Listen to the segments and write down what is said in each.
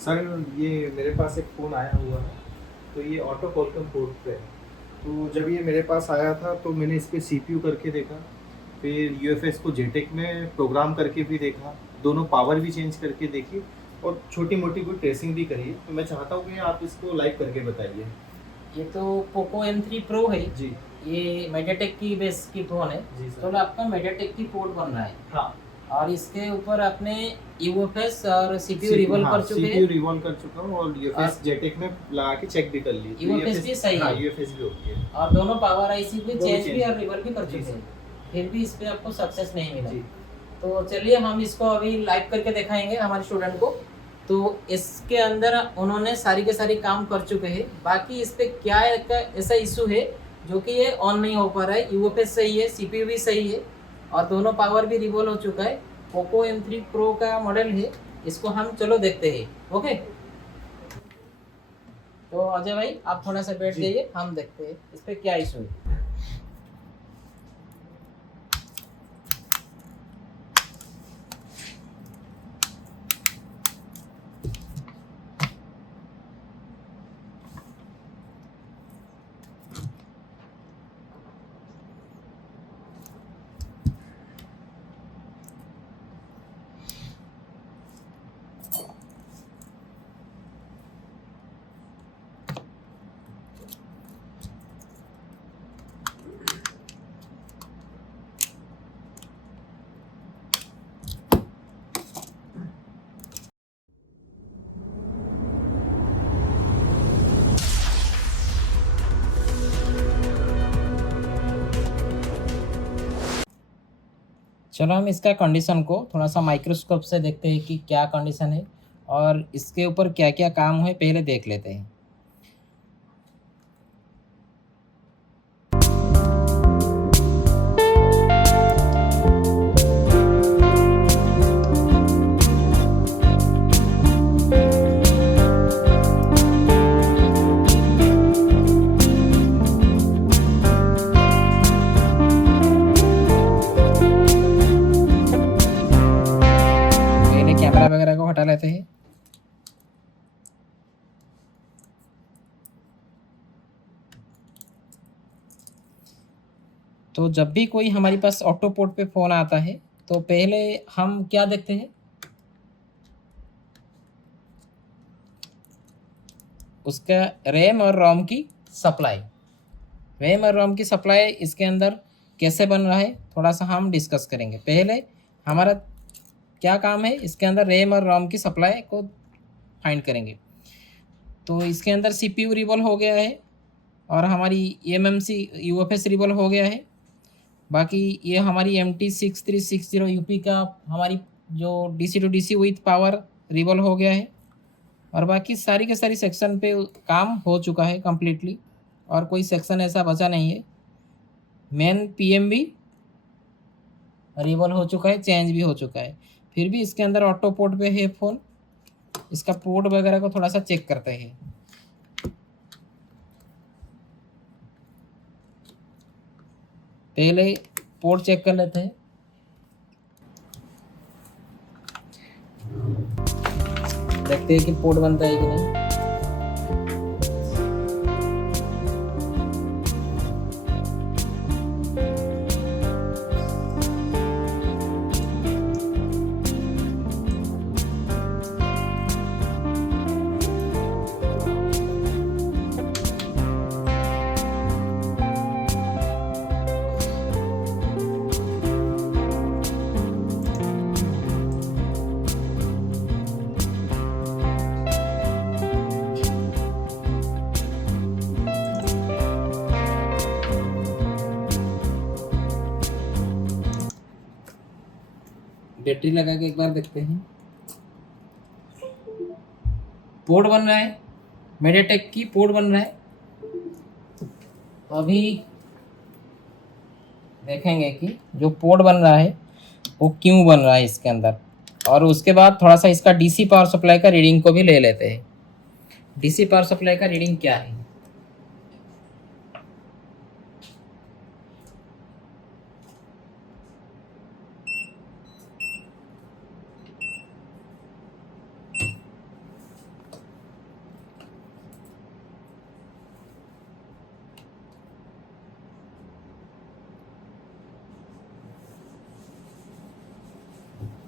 Sir ये मेरे पास एक फ़ोन आया हुआ है, तो ये ऑटो कॉलकम पोर्ट पे है। तो जब ये मेरे पास आया था तो मैंने इस पे सीपीयू करके देखा, फिर यूएफएस को जेटेक में प्रोग्राम करके भी देखा, दोनों पावर भी चेंज करके देखी और छोटी-मोटी कोई टेस्टिंग भी करी है। तो मैं चाहता हूँ कि आप इसको लाइव करके बताइए। ये तो पोको M3 प्रो है। जी। ये मेडियाटेक की बेस की फ़ोन है। जी सर। तो आपका मेडियाटेक की पोर्ट बन रहा है हाँ। और इसके ऊपर आपने यूएफएस और सीपीयू सीपीयू रिवॉल्व हाँ, कर चुके हैं सीपीयू रिवॉल्व कर चुका हूँ और और यूएफएस जेटेक में लगा के चेक भी कर ली। तो यूएफएस भी सही हाँ, है यूएफएस भी ओके है। और दोनों पावर आईसी भी वो भी चेंज भी चेंज और रिवॉल्व भी कर जी चुके सर। हैं। फिर भी इस पे आपको सक्सेस नहीं मिला। जी। तो चलिए हम इसको अभी लाइव करके दिखाएंगे हमारे स्टूडेंट को। तो इसके अंदर उन्होंने सारी के सारी काम कर चुके हैं। बाकी इस पे क्या ऐसा इशू है जो कि ये ऑन नहीं हो पा रहा है। यूएफएस सही है, सीपीयू भी सही है और दोनों पावर भी रिवॉल्व हो चुका है। पोको M3 प्रो का मॉडल है। इसको हम चलो देखते हैं। ओके, तो अजय भाई आप थोड़ा सा बैठ जी। जाइए, हम देखते हैं इस पे क्या इशू है। चलो हम इसका कंडीशन को थोड़ा सा माइक्रोस्कोप से देखते हैं कि क्या कंडीशन है और इसके ऊपर क्या क्या काम है, पहले देख लेते हैं। पहले कैमरा वगैरह को हटा लेते हैं। तो जब भी कोई हमारे पास ऑटो पोर्ट पे फ़ोन आता है तो पहले हम क्या देखते हैं, उसका रैम और रोम की सप्लाई। रैम और रोम की सप्लाई इसके अंदर कैसे बन रहा है थोड़ा सा हम डिस्कस करेंगे। पहले हमारा क्या काम है, इसके अंदर रैम और रोम की सप्लाई को फाइंड करेंगे। तो इसके अंदर सीपीयू रिवॉल्व हो गया है और हमारी एमएमसी यूएफएस रिवॉल्व हो गया है। बाकी ये हमारी MT6360 यूपी का हमारी जो DC to DC with power revolve हो गया है और बाकी सारी के सारी सेक्शन पे काम हो चुका है कम्प्लीटली और कोई सेक्शन ऐसा बचा नहीं है। मेन PM भी रिवॉल्व हो चुका है, चेंज भी हो चुका है। फिर भी इसके अंदर ऑटो पोर्ट पे है फ़ोन। इसका पोर्ट वगैरह को थोड़ा सा चेक करते हैं। पहले पोर्ट चेक कर लेते हैं। देखते हैं कि पोर्ट बनता है कि नहीं। बैटरी लगा के एक बार देखते हैं। पोर्ट बन रहा है, मेडियाटेक की पोर्ट बन रहा है। अभी देखेंगे कि जो पोर्ट बन रहा है वो क्यों बन रहा है इसके अंदर, और उसके बाद थोड़ा सा इसका DC पावर सप्लाई का रीडिंग को भी ले लेते हैं। DC पावर सप्लाई का रीडिंग क्या है।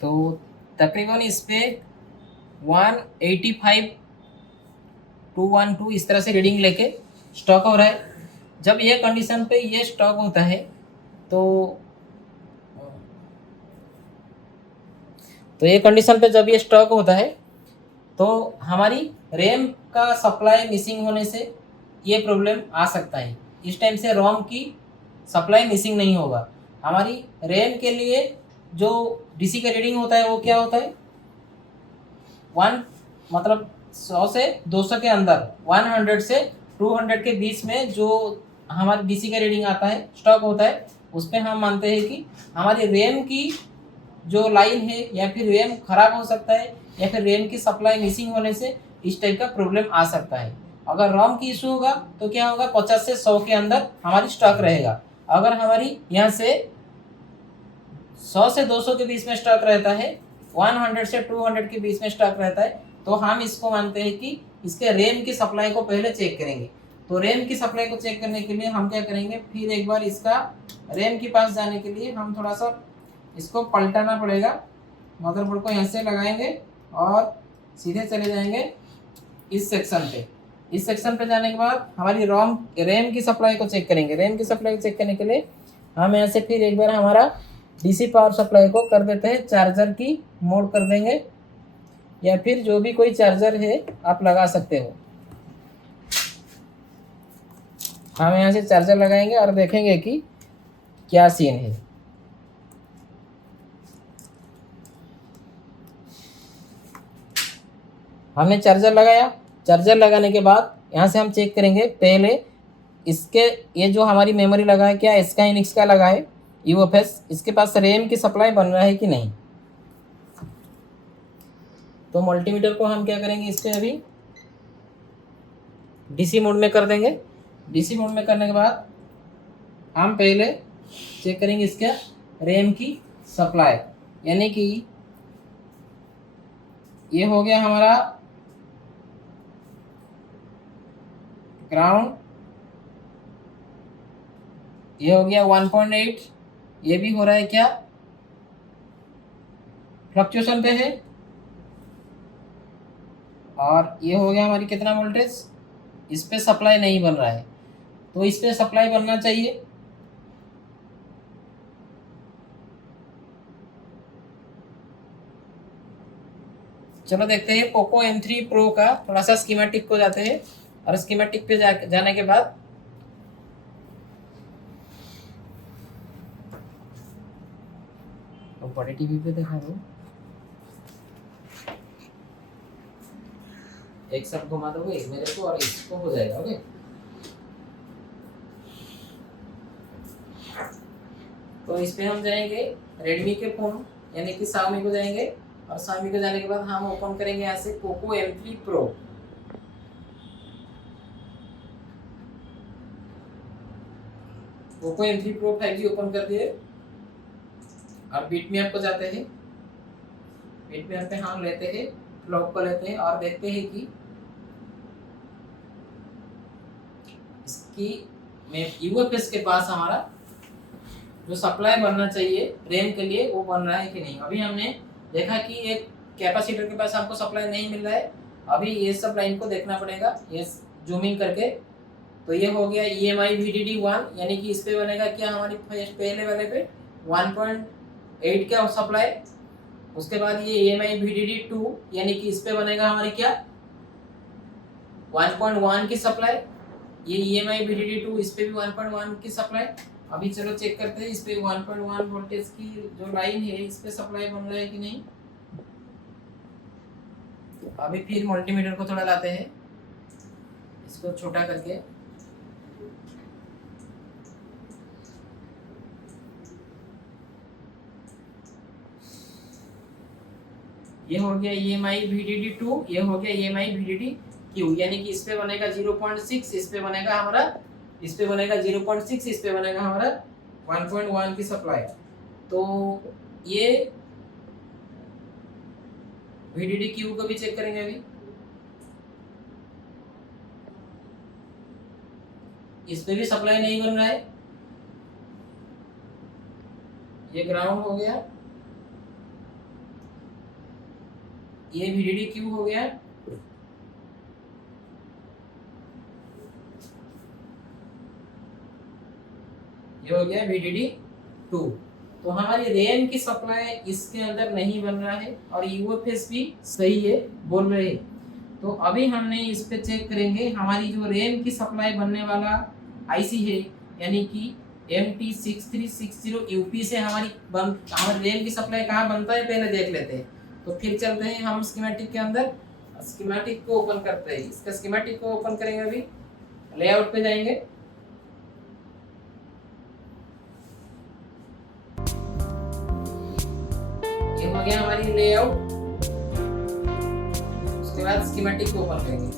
तो तकरीबन इस पे 185 212 इस तरह से रीडिंग लेके स्टॉक हो रहा है। जब ये कंडीशन पे ये स्टॉक होता है तो ये कंडीशन पे जब ये स्टॉक होता है तो हमारी रैम का सप्लाई मिसिंग होने से ये प्रॉब्लम आ सकता है। इस टाइम से रोम की सप्लाई मिसिंग नहीं होगा। हमारी रैम के लिए जो डीसी का रीडिंग होता है वो क्या होता है, 1 मतलब 100 से 200 के अंदर, 100 से 200 के बीच में जो हमारी डीसी का रीडिंग आता है, स्टॉक होता है, उस पर हम मानते हैं कि हमारी रैम की जो लाइन है या फिर रैम खराब हो सकता है या फिर रैम की सप्लाई मिसिंग होने से इस टाइप का प्रॉब्लम आ सकता है। अगर रोम की इशू होगा तो क्या होगा, 50 से 100 के अंदर हमारी स्टॉक रहेगा। अगर हमारी यहाँ से 100 से 200 के बीच में स्टॉक रहता है, 100 से 200 के बीच में स्टॉक रहता है, तो हम इसको मानते हैं कि इसके रैम की सप्लाई को पहले चेक करेंगे। तो रैम की सप्लाई को चेक करने के लिए हम क्या करेंगे, फिर एक बार इसका रैम के पास जाने के लिए हम थोड़ा सा इसको पलटाना पड़ेगा। मदरबोर्ड को यहाँ से लगाएंगे और सीधे चले जाएंगे इस सेक्शन पे। इस सेक्शन पे जाने के बाद हमारी रैम की सप्लाई को चेक करेंगे। रैम की सप्लाई को चेक करने के लिए हम यहाँ से फिर एक बार हमारा डीसी पावर सप्लाई को कर देते हैं, चार्जर की मोड कर देंगे, या फिर जो भी कोई चार्जर है आप लगा सकते हो। हम यहाँ से चार्जर लगाएंगे और देखेंगे कि क्या सीन है। हमने चार्जर लगाया। चार्जर लगाने के बाद यहाँ से हम चेक करेंगे पहले इसके, ये जो हमारी मेमोरी लगा है क्या SKYNIX का लगा है UFS, इसके पास रैम की सप्लाई बन रहा है कि नहीं। तो मल्टीमीटर को हम क्या करेंगे, इस पर अभी डीसी मोड में कर देंगे। डीसी मोड में करने के बाद हम पहले चेक करेंगे इसके रैम की सप्लाई, यानी कि ये हो गया हमारा ग्राउंड, ये हो गया 1.8, ये भी हो रहा है क्या, फ्लक्चुएशन पे है। और ये हो गया हमारी कितना वोल्टेज, इस पे सप्लाई नहीं बन रहा है, तो इस पे सप्लाई बनना चाहिए। चलो देखते हैं पोको M3 Pro का थोड़ा सा स्कीमेटिक को जाते हैं, और स्कीमेटिक पे जाने के बाद तो बड़े टीवी पे दिखा दो, एक साथ घुमा दोगे मेरे को और इसको हो जाएगा। ओके, तो इस पे हम जाएंगे रेडमी के फोन यानी कि Xiaomi को जाएंगे, और Xiaomi को जाने के बाद हम ओपन करेंगे यहाँ से Poco M3 Pro। Poco M3 Pro 5G open कर दिए और बिटमैप को जाते हैं। बिटमैप पे हम लेते हैं फ्लॉग को लेते हैं और देखते हैं कि इसकी में UFS के पास हमारा जो सप्लाई बनना चाहिए रैम के लिए वो बन रहा है कि नहीं। अभी हमने देखा कि एक कैपेसिटर के पास हमको सप्लाई नहीं मिल रहा है। अभी ये सब लाइन को देखना पड़ेगा, ये जूमिंग करके। तो ये हो गया EMI VDD 1, यानी कि इस पे बनेगा क्या, हमारी पहले वाले पे 1.8 का सप्लाई। उसके बाद ये EMI VDD 2, यानी कि इस पे बनेगा हमारी क्या 1.1 की सप्लाई। ये EMI VDD 2 इस पे भी 1.1 की सप्लाई। अभी चलो चेक करते हैं इस पे 1.1 वोल्टेज की जो लाइन है इस पे सप्लाई बन रहा है कि नहीं। अभी फिर मल्टीमीटर को थोड़ा लाते हैं, इसको छोटा करके। ये हो गया EMI VDD 2, ये हो गया EMI VDD Q, यानी कि इस पे बनेगा 0.6, इस पे बनेगा हमारा, इस पे बनेगा 0.6, इस पे बनेगा हमारा 1.1 की सप्लाई। तो ये VDD Q को भी चेक करेंगे। अभी इस पे भी सप्लाई नहीं बन रहा है, ये ग्राउंड हो गया। ये VDD क्यू हो गया, ये हो गया VDD 2। तो हमारी रैम की सप्लाई इसके अंदर नहीं बन रहा है और यूएफएस भी सही है बोल रहे हैं। तो अभी हमने इस पे चेक करेंगे हमारी जो रैम की सप्लाई बनने वाला आईसी है, यानी कि MT6360 यूपी से हमारी रैम की सप्लाई कहाँ बनता है पहले देख लेते हैं। तो फिर चलते हैं हम स्कीमेटिक के अंदर, स्कीमेटिक को ओपन करते हैं। इसका स्कीमेटिक को ओपन करेंगे, अभी लेआउट पे जाएंगे। ये हो गया हमारी लेआउट। उसके बाद स्कीमेटिक को ओपन करेंगे।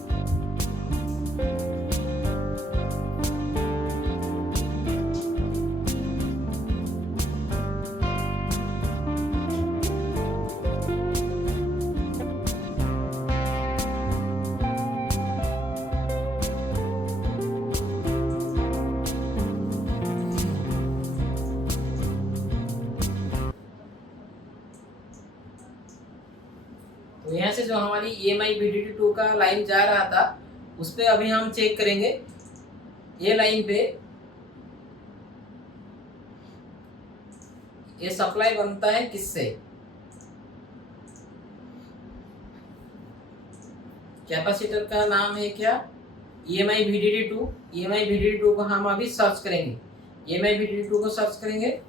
तो यहाँ से जो हमारी EMI VDD2 का लाइन जा रहा था उस पे अभी हम चेक करेंगे। ये लाइन पे ये सप्लाई बनता है किससे, कैपेसिटर का नाम है क्या, EMI VDD2। EMI VDD2 को हम अभी सर्च करेंगे। EMI VDD2 को सर्च करेंगे।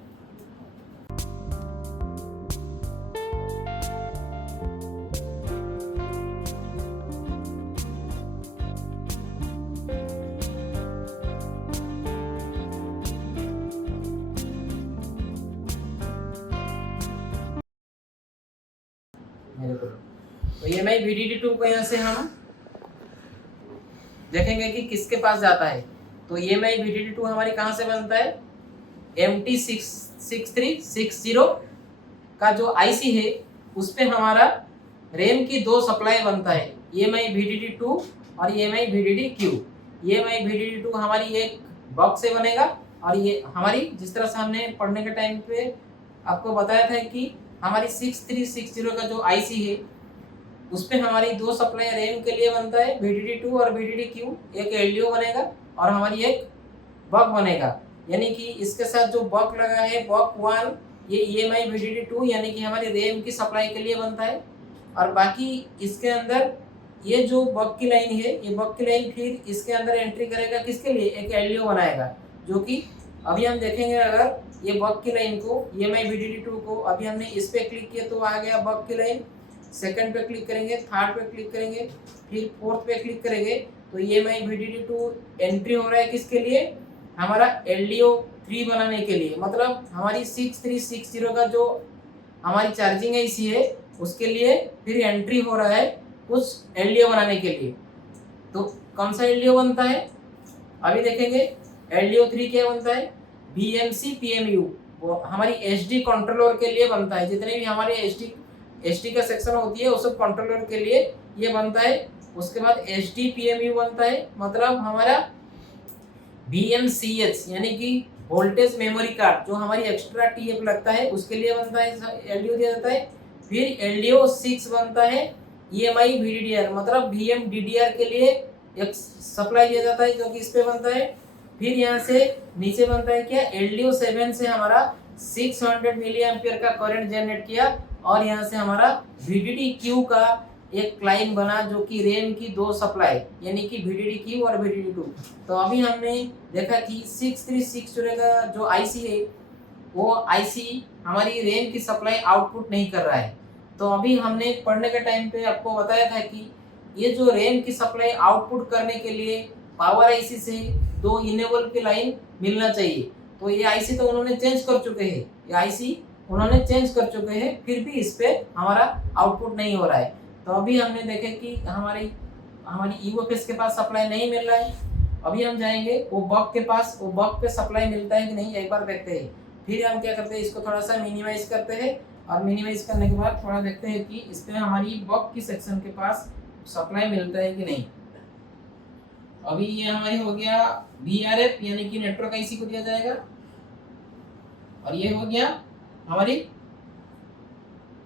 तो EMI VDD2 को यहाँ से हम देखेंगे कि किसके पास जाता है। तो EMI VDD2 हमारी कहाँ से बनता है, MT6360 का जो आईसी है उस पे हमारा रैम की दो सप्लाई बनता है, EMI VDD2 और EMI VDD-Q। EMI VDD2 हमारी एक बॉक्स से बनेगा और ये हमारी जिस तरह से हमने पढ़ने के टाइम पे आपको बताया था कि हमारी 6360 का जो आईसी है उस पे हमारी दो सप्लाई रैम के लिए बनता है, VDD2 और VDD-Q। एक LDO बनेगा और हमारी एक बक बनेगा, यानी कि इसके साथ जो बक लगा है बक 1 ये EMI VDD2 यानी कि हमारी रैम की सप्लाई के लिए बनता है। और बाकी इसके अंदर ये जो बक की लाइन है, ये बक की लाइन फिर इसके अंदर एंट्री करेगा किसके लिए, एक LDO बनाएगा, जो कि अभी हम देखेंगे। अगर ये बक की लाइन को EMI VDD2 को अभी हमने इस पे क्लिक किया तो आ गया बक की लाइन, सेकंड पे क्लिक करेंगे, थर्ड पे क्लिक करेंगे, फिर फोर्थ पे क्लिक करेंगे तो EMI VDD2 एंट्री हो रहा है किसके लिए, हमारा LDO 3 बनाने के लिए। मतलब हमारी 6360 का जो हमारी चार्जिंग आईसी है उसके लिए फिर एंट्री हो रहा है कुछ LDO बनाने के लिए। तो कौन सा LDO बनता है अभी देखेंगे। LDO 3 क्या बनता है, BMC PMU, वो हमारी HD कंट्रोलर के लिए बनता है। जितने भी हमारे HD का सेक्शन होती है उस सब कंट्रोलर के लिए ये बनता है। उसके बाद HD PMU बनता है, मतलब हमारा BMCH यानी कि वोल्टेज मेमोरी कार्ड जो हमारी एक्स्ट्रा TF लगता है उसके लिए बनता है, LDO दिया जाता है। फिर LDO 6 बनता है EMI VDDR, मतलब VMDDR के लिए एक सप्लाई दिया जाता है जो कि इस पे बनता है। फिर यहाँ से नीचे बनता है क्या, LDO 7 से हमारा 600 मिली एम्पियर का करंट जनरेट किया और यहाँ से हमारा VDD-Q का एक लाइन बना जो कि रैम की दो सप्लाई यानी कि VDD-Q और VDD-2। तो अभी हमने देखा कि 6360 का जो आईसी है वो आईसी हमारी रैम की सप्लाई आउटपुट नहीं कर रहा है। तो अभी हमने पढ़ने के टाइम पे आपको बताया था कि ये जो रैम की सप्लाई आउटपुट करने के लिए पावर आईसी से दो इनेबल की लाइन मिलना चाहिए। तो ये आईसी तो उन्होंने चेंज कर चुके हैं, ये आईसी उन्होंने चेंज कर चुके हैं, फिर भी इस पे हमारा आउटपुट नहीं हो रहा है। तो अभी हमने देखे कि हमारी यूएफएस के पास सप्लाई नहीं मिल रहा है। अभी हम जाएंगे वो बक के पास, वो बक पे सप्लाई मिलता है कि नहीं एक बार देखते हैं। फिर हम क्या करते हैं, इसको थोड़ा सा मिनिमाइज करते हैं और मिनिमाइज करने के बाद थोड़ा देखते हैं कि इस पे हमारी बक की सेक्शन के पास सप्लाई मिलता है कि नहीं। अभी ये हमारी हो गया VRF यानी कि नेटवर्क आईसी को दिया जाएगा और ये हो गया हमारी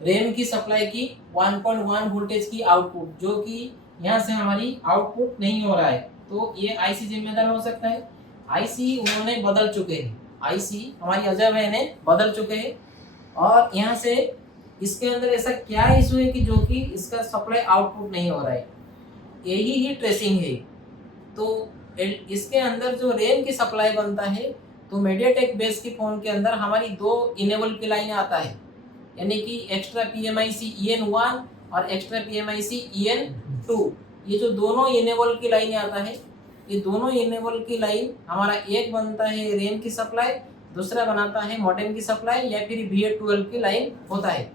रैम की सप्लाई की 1.1 वोल्टेज की आउटपुट, जो कि यहाँ से हमारी आउटपुट नहीं हो रहा है, तो ये आईसी जिम्मेदार हो सकता है। आईसी उन्होंने बदल चुके हैं, आईसी हमारी अजय भाई ने बदल चुके हैं, और यहाँ से इसके अंदर ऐसा क्या इशू है कि जो कि इसका सप्लाई आउटपुट नहीं हो रहा है, यही ही ट्रेसिंग है। तो इसके अंदर जो रैम की सप्लाई बनता है, तो मीडियाटेक बेस की फ़ोन के अंदर हमारी दो इनेबल की लाइन आता है, यानी कि एक्स्ट्रा PMIC EN1 और एक्स्ट्रा PMIC EN2। ये जो दोनों इनेबल की लाइन आता है, ये दोनों इनेबल की लाइन हमारा एक बनता है रैम की सप्लाई, दूसरा बनाता है मॉडेम की सप्लाई या फिर VA12 की लाइन होता है।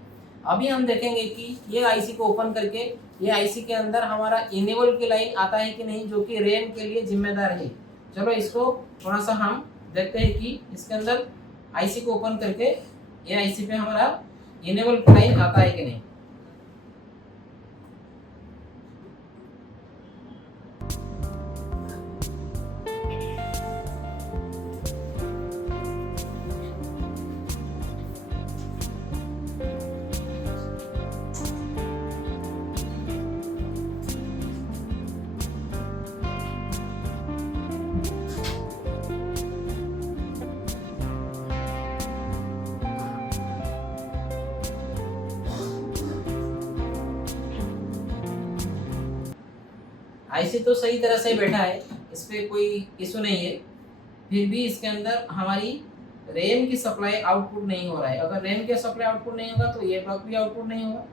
अभी हम देखेंगे कि ये आईसी को ओपन करके ये आईसी के अंदर हमारा इनेबल की लाइन आता है कि नहीं, जो कि रैम के लिए जिम्मेदार है। चलो इसको थोड़ा सा हम देखते हैं कि इसके अंदर आईसी को ओपन करके ये आईसी पे हमारा इनेबल की लाइन आता है कि नहीं। आईसी तो सही तरह से बैठा है, इस पर कोई इशू नहीं है, फिर भी इसके अंदर हमारी रैम की सप्लाई आउटपुट नहीं हो रहा है। अगर रैम की सप्लाई आउटपुट नहीं होगा तो ये ब्लॉक भी आउटपुट नहीं होगा।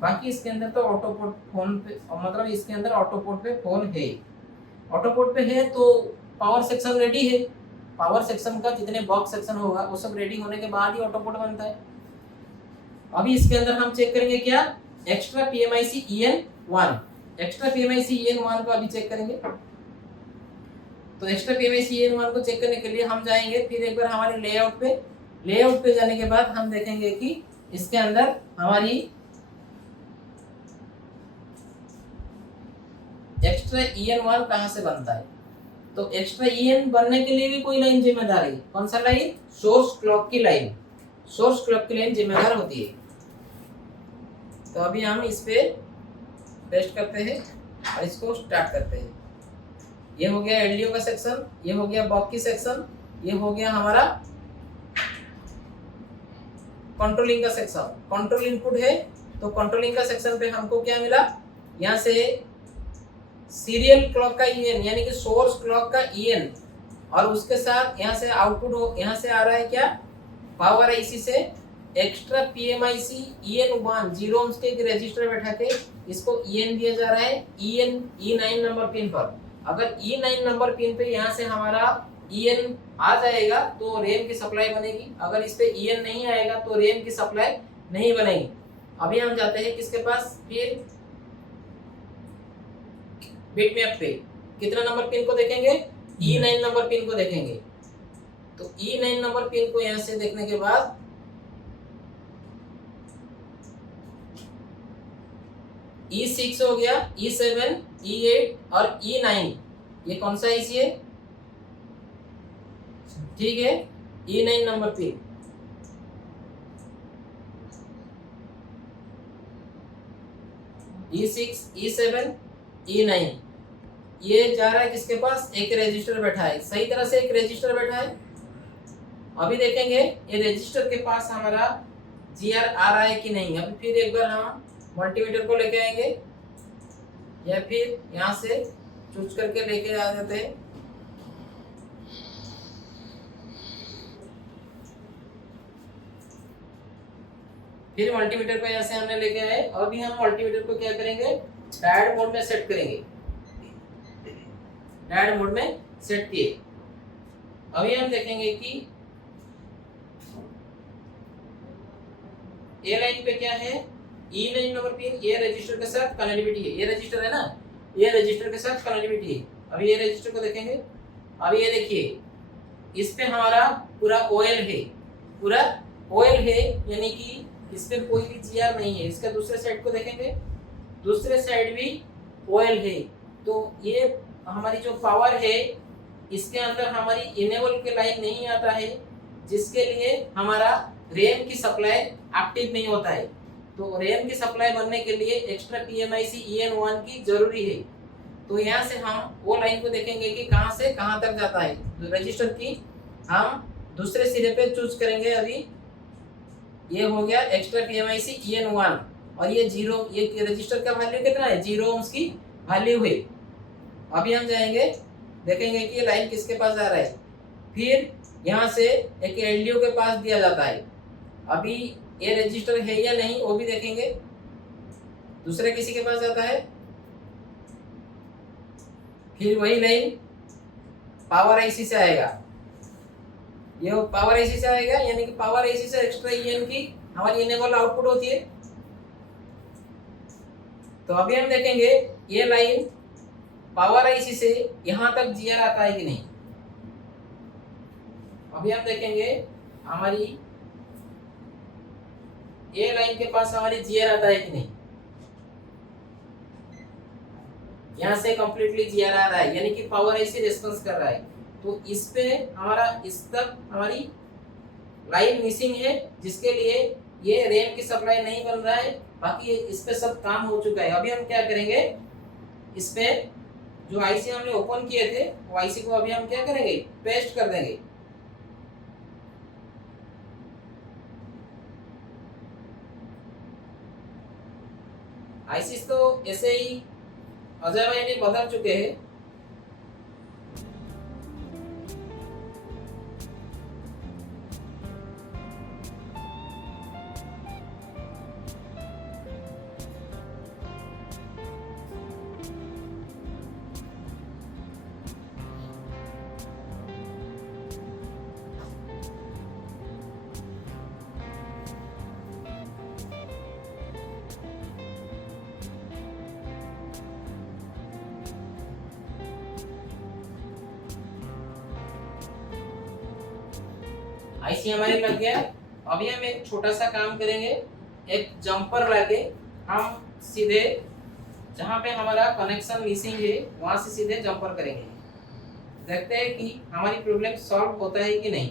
बाकी इसके अंदर तो ऑटोपोर्ट फोन पे, मतलब इसके अंदर ऑटोपोर्ट पे फोन है, ऑटोपोर्ट पे है तो पावर सेक्शन रेडी है। पावर सेक्शन का जितने बॉक्स सेक्शन होगा वो सब रेडी होने के बाद ही ऑटोपोर्ट बनता है। अभी इसके अंदर हम चेक करेंगे क्या, extra PMIC EN1, extra PMIC EN1 को अभी चेक करेंगे। तो एक्स्ट्रा PMIC EN1 को चेक करने के लिए हम जाएंगे फिर एक बार हमारे लेआउट पे जाने के बाद हम देखेंगे कि इसके अंदर हमारी एक्स्ट्रा EN1 कहाँ से बनता है। तो एक्स्ट्रा EN बनने के लिए भी कोई लाइन जिम्मेदार है, कौन सा लाइन, सोर्स क्लॉक की लाइन, सोर्स क्लॉक की लाइन जिम्मेदार होती है। तो अभी हम इस पे पेस्ट करते हैं और इसको स्टार्ट करते हैं। ये हो गया LDO का सेक्शन, ये हो गया बॉक की सेक्शन, ये हो गया हमारा कंट्रोलिंग का सेक्शन। कंट्रोल इनपुट है तो कंट्रोलिंग का सेक्शन पे हमको क्या मिला, यहाँ से सीरियल क्लॉक का EN यानी कि सोर्स क्लॉक का EN, और उसके साथ यहाँ से आउटपुट हो, यहाँ से आ रहा है क्या, पावर IC से एक्स्ट्रा PMIC EN1 0 ohms के एक रजिस्टर बैठा के इसको EN दिया जा रहा है E9 नंबर पिन पर। अगर E9 नंबर पिन पे यहाँ से हमारा EN आ जाएगा तो रैम की सप्लाई बनेगी, अगर इस पे EN नहीं आएगा तो रैम की सप्लाई नहीं बनेगी। अभी हम जाते हैं किसके पास, फिर बिटमैप पे कितना नंबर पिन को देखेंगे, E9 नंबर पिन को देखेंगे। तो E9 नंबर पिन को यहाँ से देखने के बाद E6 हो गया, E7, E8 और E9, ये कौन सा IC है, ठीक है, E9 number pin. E6, E7, E9, ये जा रहा है किसके पास, एक रजिस्टर बैठा है, सही तरह से एक रजिस्टर बैठा है। अभी देखेंगे ये रजिस्टर के पास हमारा GR आ रहा है कि नहीं। अभी फिर एक बार हम मल्टीमीटर को लेके आएंगे या फिर यहाँ से चूज करके लेके आ जाते हैं। फिर मल्टीमीटर को यहाँ से हमने लेके आए, अभी हम मल्टीमीटर को क्या करेंगे, डायोड मोड में सेट करेंगे। डायोड मोड में सेट किए, अभी हम देखेंगे कि ए लाइन पे क्या है, E9 नंबर पिन, ये रजिस्टर के साथ कनेक्टिविटी है, ये रजिस्टर है ना, ये रजिस्टर के साथ कनेक्टिविटी है। अभी ये रजिस्टर को देखेंगे, अभी ये देखिए इस पे हमारा पूरा OL है, पूरा OL है, यानी कि इस पे कोई भी GR नहीं है। इसका दूसरे साइड को देखेंगे, दूसरे साइड भी OL है। तो ये हमारी जो पावर है इसके अंदर हमारी इनेबल के लाइन नहीं आता है, जिसके लिए हमारा रैम की सप्लाई एक्टिव नहीं होता है। तो रैम की सप्लाई बनने के लिए एक्स्ट्रा PMIC EN1 की जरूरी है। तो यहाँ से हम वो लाइन को देखेंगे कि कहाँ से कहाँ तक जाता है। तो रजिस्टर की हम दूसरे सिरे पे चूज करेंगे। अभी ये हो गया एक्स्ट्रा PMIC EN1 और ये जीरो, ये रजिस्टर का वैल्यू कितना है, 0 ohms की वैल्यू है। अभी हम जाएंगे, देखेंगे कि ये लाइन किसके पास आ रहा है। फिर यहाँ से एक LDO के पास दिया जाता है। अभी ये रजिस्टर है या नहीं वो भी देखेंगे। दूसरे किसी के पास जाता है, फिर वही लाइन पावर IC से आएगा। ये पावर IC से आएगा, यानी कि पावर IC से एक्स्ट्रा EN की हमारी इनेबल आउटपुट होती है। तो अभी हम देखेंगे ये लाइन पावर IC से यहाँ तक GR आता है कि नहीं। अभी हम देखेंगे हमारी ये लाइन के पास हमारी GR आता है कि नहीं। यहाँ से कंप्लीटली GR आ रहा है, यानी कि पावर IC रिस्पॉन्स कर रहा है। तो इस पे हमारा इस तक हमारी लाइन मिसिंग है, जिसके लिए ये रैम की सप्लाई नहीं बन रहा है। बाकी इस पे सब काम हो चुका है। अभी हम क्या करेंगे, इस पे जो IC हमने ओपन किए थे वो IC को अभी हम क्या करेंगे, पेस्ट कर देंगे। ICs तो ऐसे ही अजय भाई ने बदल चुके हैं। IC हमारे लग गया। अभी हम एक छोटा सा काम करेंगे, एक जंपर लाके हम सीधे जहाँ पे हमारा कनेक्शन मिसिंग है वहां से सीधे जंपर करेंगे। देखते हैं कि हमारी प्रॉब्लम सॉल्व होता है कि नहीं।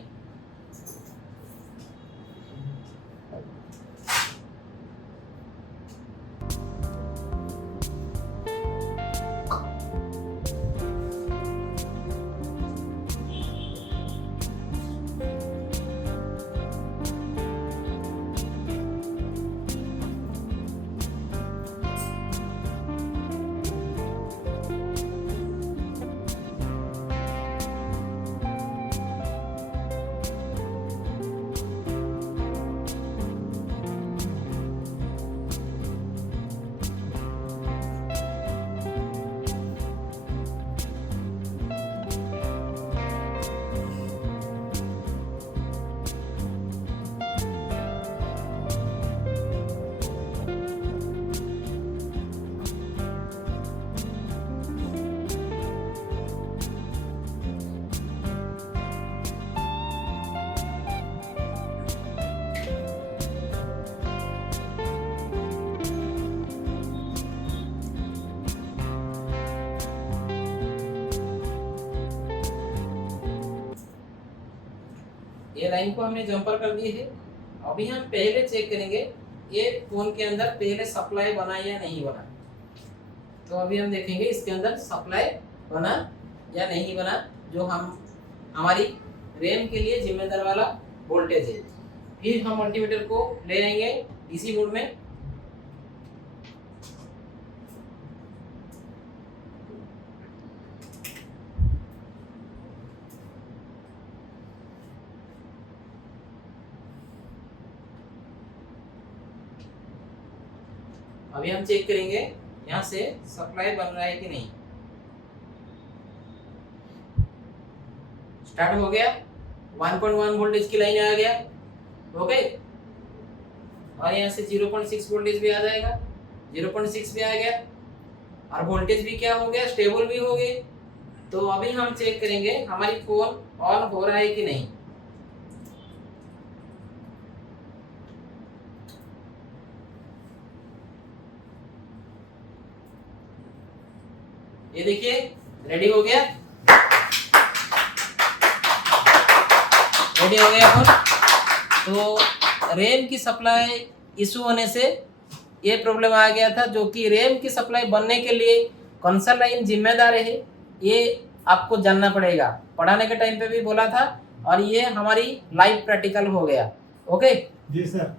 ये लाइन को हमने जंपर कर दी है। अभी हम पहले चेक करेंगे ये फोन के अंदर पहले सप्लाई बना या नहीं बना। तो अभी हम देखेंगे इसके अंदर सप्लाई बना या नहीं बना, जो हम हमारी रैम के लिए जिम्मेदार वाला वोल्टेज है। फिर हम मल्टीमीटर को ले आएंगे डीसी मोड में। अभी हम चेक करेंगे यहाँ से सप्लाई बन रहा है कि नहीं। स्टार्ट हो गया, 1.1 वोल्टेज की लाइन आ गया, ओके। और यहाँ से 0.6 वोल्टेज भी आ जाएगा, 0.6 भी आ गया, और वोल्टेज भी क्या हो गया, स्टेबल भी हो गए। तो अभी हम चेक करेंगे हमारी फोन ऑन हो रहा है कि नहीं। ये देखिए रेडी हो गया, रेडी हो गया फोन। तो रैम की सप्लाई इशू होने से ये प्रॉब्लम आ गया था, जो कि रैम की सप्लाई बनने के लिए कौन सा लाइन जिम्मेदार है ये आपको जानना पड़ेगा। पढ़ाने के टाइम पे भी बोला था और ये हमारी लाइव प्रैक्टिकल हो गया। ओके जी सर।